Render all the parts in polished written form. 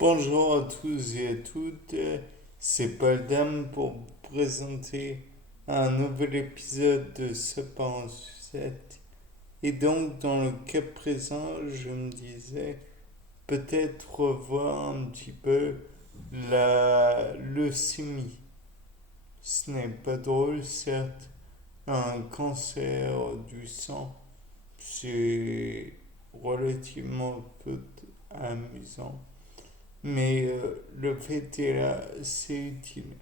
Bonjour à tous et à toutes, c'est Paldam pour vous présenter un nouvel épisode de Ce part en sucette. Et donc, dans le cas présent, je me disais peut-être revoir un petit peu la leucémie. Ce n'est pas drôle, certes, un cancer du sang, c'est relativement peu amusant. Mais le fait est là, c'est utile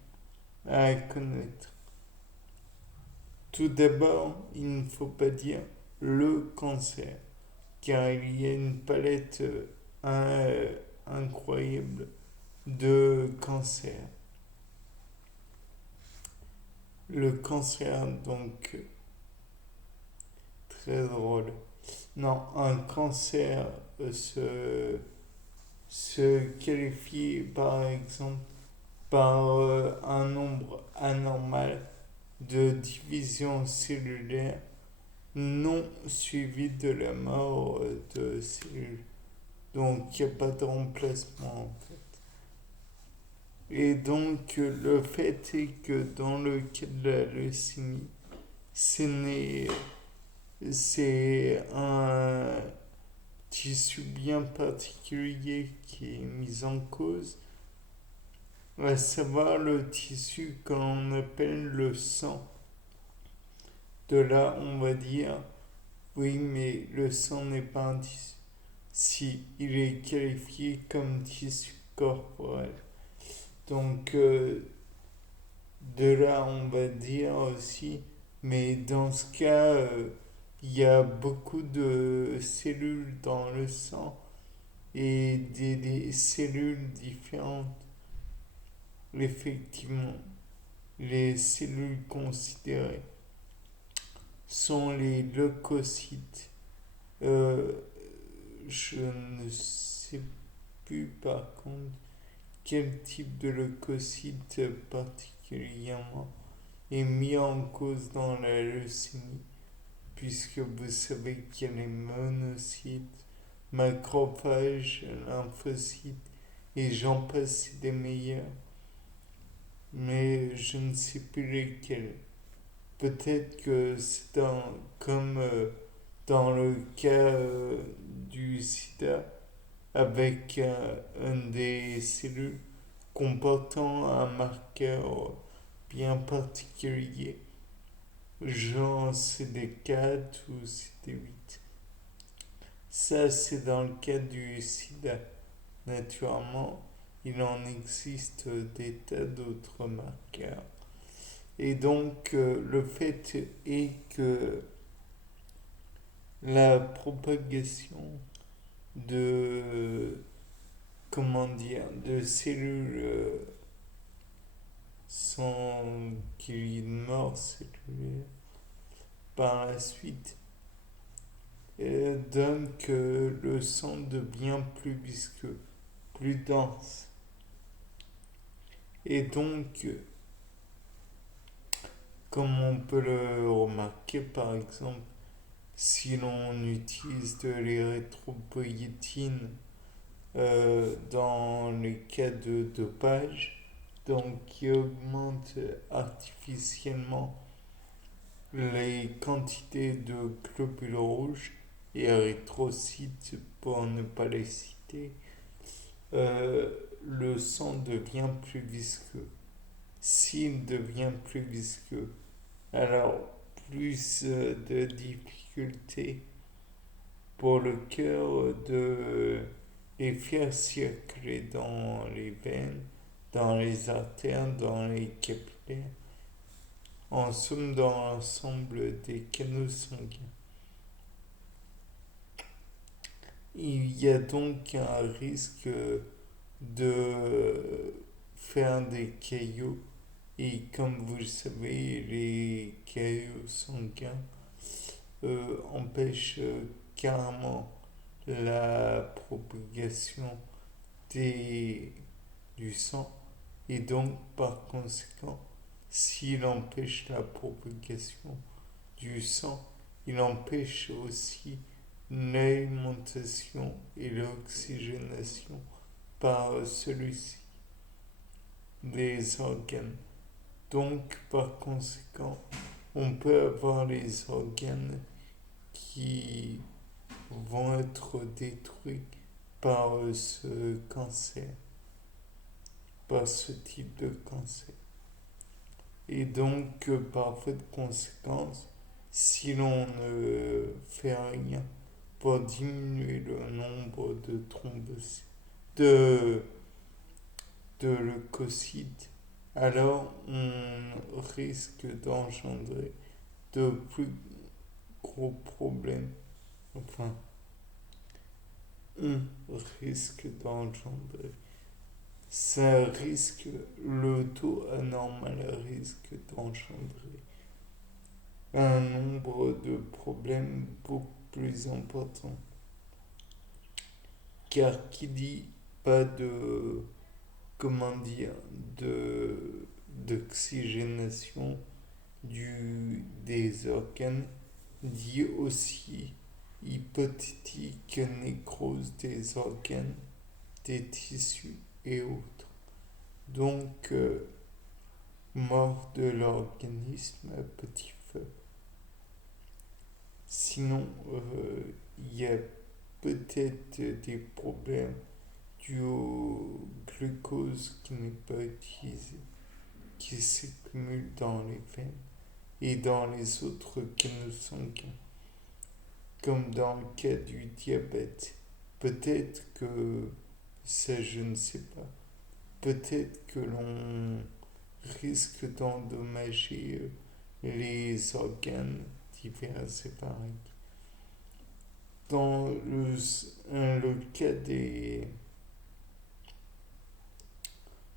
à connaître. Tout d'abord, il ne faut pas dire le cancer, car il y a une palette incroyable de cancers. Le cancer, donc, très drôle. Non, un cancer se qualifie par exemple par un nombre anormal de division cellulaire non suivi de la mort de cellules. Donc il n'y a pas de remplacement en fait. Et donc le fait est que dans le cas de la leucémie, c'est c'est un tissu bien particulier qui est mis en cause, à savoir le tissu qu'on appelle le sang. De là, on va dire, oui, mais le sang n'est pas un tissu. Si, il est qualifié comme tissu corporel. Donc, de là, on va dire aussi, mais dans ce cas, il y a beaucoup de cellules dans le sang et des cellules différentes. Effectivement, les cellules considérées sont les leucocytes. Euh, je ne sais plus par contre quel type de leucocyte particulièrement est mis en cause dans la leucémie, puisque vous savez qu'il y a les monocytes, macrophages, lymphocytes, et j'en passe des meilleurs, mais je ne sais plus lesquels. Peut-être que c'est comme dans le cas du sida, avec des cellules comportant un marqueur bien particulier, genre CD4 ou CD8. Ça, c'est dans le cas du sida. Naturellement, il en existe des tas d'autres marqueurs. Et donc, le fait est que la propagation de, comment dire, de cellules sans qu'il y ait de mort cellulaire par la suite donne que le sang devient plus visqueux, plus dense. Et donc, comme on peut le remarquer par exemple, si l'on utilise de l'érythropoïétine dans les cas de dopage, donc qui augmente artificiellement les quantités de globules rouges et érythrocytes pour ne pas les citer, euh, le sang devient plus visqueux. S'il devient plus visqueux, alors plus de difficultés pour le cœur de les faire circuler dans les veines, dans les artères, dans les capillaires, en somme dans l'ensemble des canaux sanguins. Il y a donc un risque de faire des caillots et comme vous le savez, les caillots sanguins empêchent carrément la propagation des, du sang et donc par conséquent, s'il empêche la propagation du sang, il empêche aussi l'alimentation et l'oxygénation par celui-ci, les organes. Donc, par conséquent, on peut avoir les organes qui vont être détruits par ce cancer, par ce type de cancer. Et donc, par voie de conséquence, si l'on ne fait rien pour diminuer le nombre de thrombocytes, de, de leucocytes, alors on risque d'engendrer de plus gros problèmes. Enfin, on risque d'engendrer. Ça risque, le taux anormal risque d'engendrer un nombre de problèmes beaucoup plus important. Car qui dit pas de, comment dire, d'oxygénation des organes, dit aussi hypothétique nécrose des organes, des tissus et autres. Donc, mort de l'organisme à petit feu. Sinon, il y a peut-être des problèmes dus au glucose qui n'est pas utilisé, qui s'accumule dans les veines et dans les autres canaux sanguins, comme dans le cas du diabète. Peut-être que, ça je ne sais pas, peut-être que l'on risque d'endommager les organes divers et variés. Dans le cas des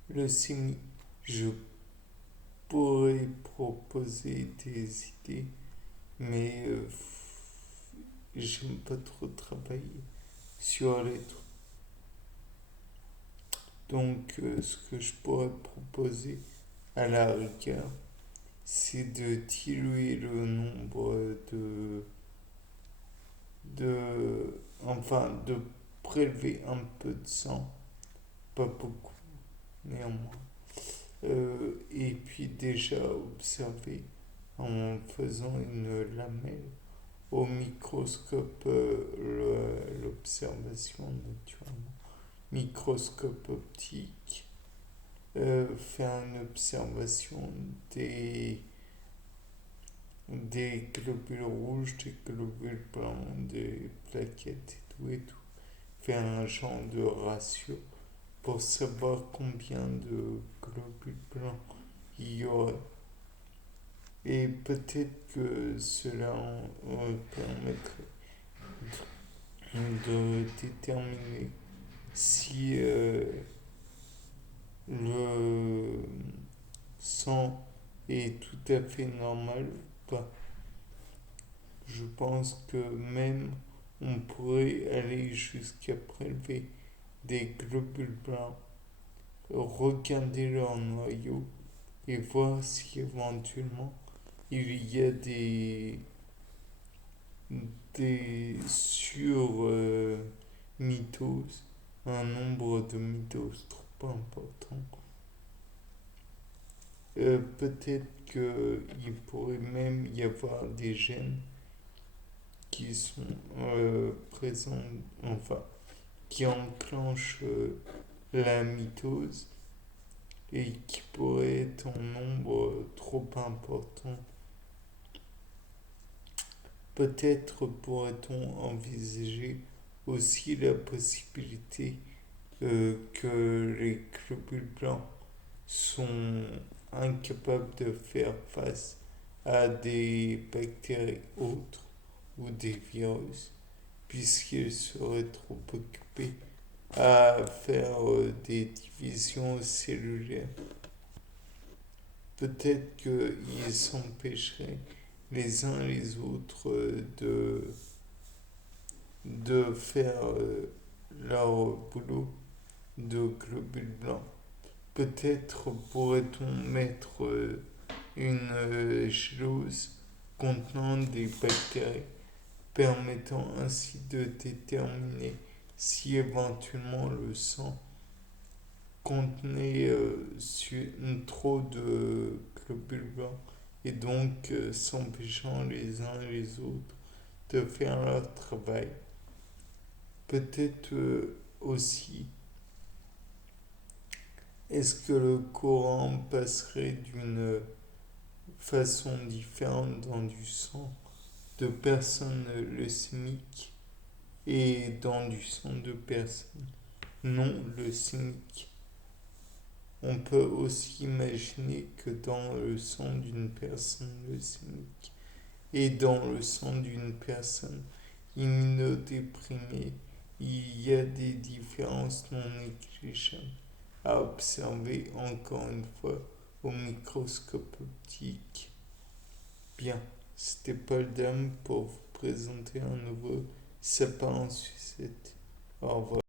leucémies, je pourrais proposer des idées, mais j'aime pas trop travailler sur les trucs. Donc, ce que je pourrais proposer à la rigueur, c'est de diluer le nombre de prélever un peu de sang, pas beaucoup, néanmoins. Et puis déjà observer en faisant une lamelle au microscope, l'observation naturellement, microscope optique, faire une observation des globules rouges, des globules blancs, des plaquettes et tout. Faire un genre de ratio pour savoir combien de globules blancs il y aurait. Et peut-être que cela permettrait de déterminer si le sang est tout à fait normal ou pas. Je pense que même on pourrait aller jusqu'à prélever des globules blancs, regarder leur noyau et voir si éventuellement il y a des sur-mitoses, un nombre de mitoses trop important. Peut-être qu'il pourrait même y avoir des gènes qui sont présents, enfin, qui enclenchent la mitose et qui pourraient être en nombre trop important. Peut-être pourrait-on envisager aussi la possibilité que les globules blancs sont incapables de faire face à des bactéries autres ou des virus, puisqu'ils seraient trop occupés à faire des divisions cellulaires. Peut-être qu'ils s'empêcheraient les uns les autres de faire leur boulot de globules blancs. Peut-être pourrait-on mettre une gélose contenant des bactéries, permettant ainsi de déterminer si éventuellement le sang contenait trop de globules blancs et donc s'empêchant les uns et les autres de faire leur travail. Peut-être aussi, est-ce que le courant passerait d'une façon différente dans du sang de personnes leucémiques et dans du sang de personnes non leucémiques? On peut aussi imaginer que dans le sang d'une personne leucémique et dans le sang d'une personne immunodéprimée, il y a des différences non négligeables à observer encore une fois au microscope optique. Bien, c'était Paul Dame pour vous présenter un nouveau sapin en sucette. Au revoir.